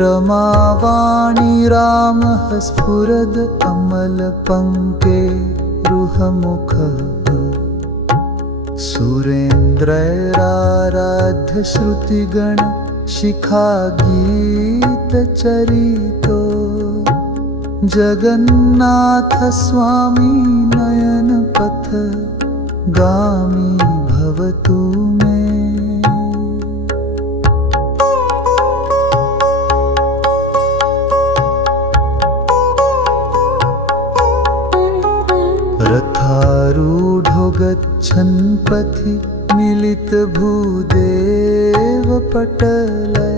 रमावाणी रामः स्फुरद अमल पंके रुहमुखः सुरेन्द्रैराराध्य श्रुतिगण शिखा गीत चरितो जगन्नाथ स्वामी नयन पथ गामी भवतु मे। रथारूढो गच्छन् पथि मिलित भूदेव पटलय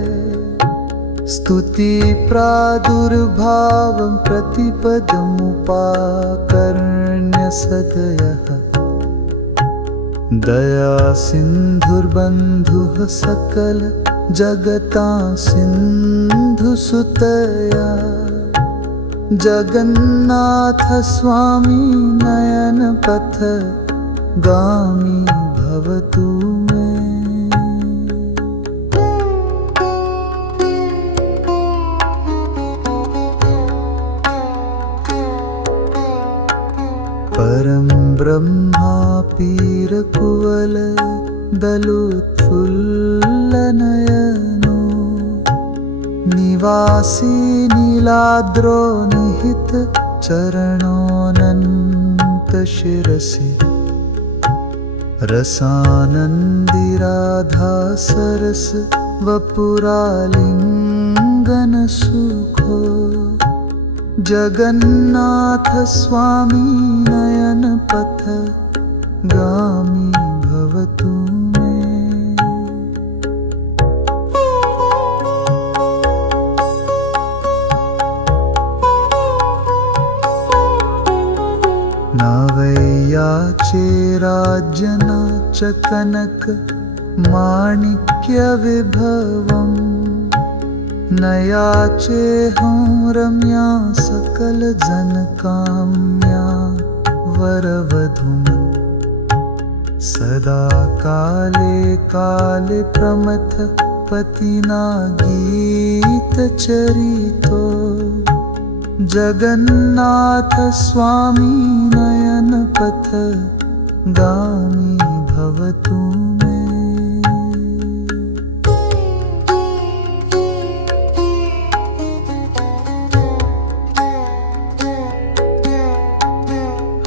स्तुति प्रादुर्भावं प्रतिपदमुपाकर्ण्य सदयः दया सिन्धुर्बन्धुः सकल जगतां सिन्धुसुतया जगन्नाथ स्वामी नयन पथ गामी भवतु मे। परं ब्रह्मा पीर कुवल दलोत्फुल्लनयनो निवासी नीलाद्रो निहित चरणोऽनन्त शिरसि रसानन्दिराधा सरस वपुरालिङ्गन सुखो जगन्नाथ स्वामी नयन पथ गामी भवतु मे। न वै याचे राज्य न च कनक माणिक्य विभवम् न याचेऽहं रम्या सकल जनकाम्या वरवधूम् सदा काले काले प्रमथ पतिना गीतचरितो जगन्नाथ स्वामी नयन पथ गामी भवतु मे।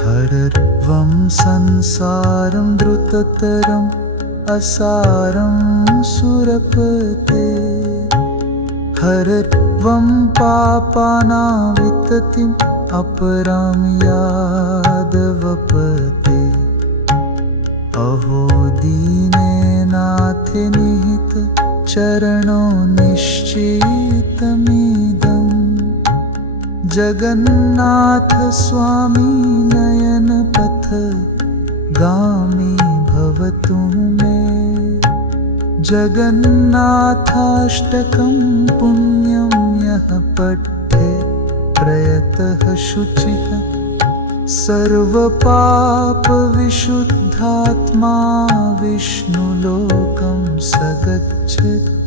हरत्वं संसारं द्रुततरम् असारं सुरपते हरत्वं पापानां विततिम् अपरां यादवपते अहो दीने नाथे निहित चरणो निश्चितमिदम् जगन्नाथ स्वामी नयन पथ गामी भवतु मे। जगन्नाथाष्टकं पुण्यं यः पठे प्रयतः शुचिः सर्वपापविशुद्धात्मा विष्णुलोकं स गच्छति।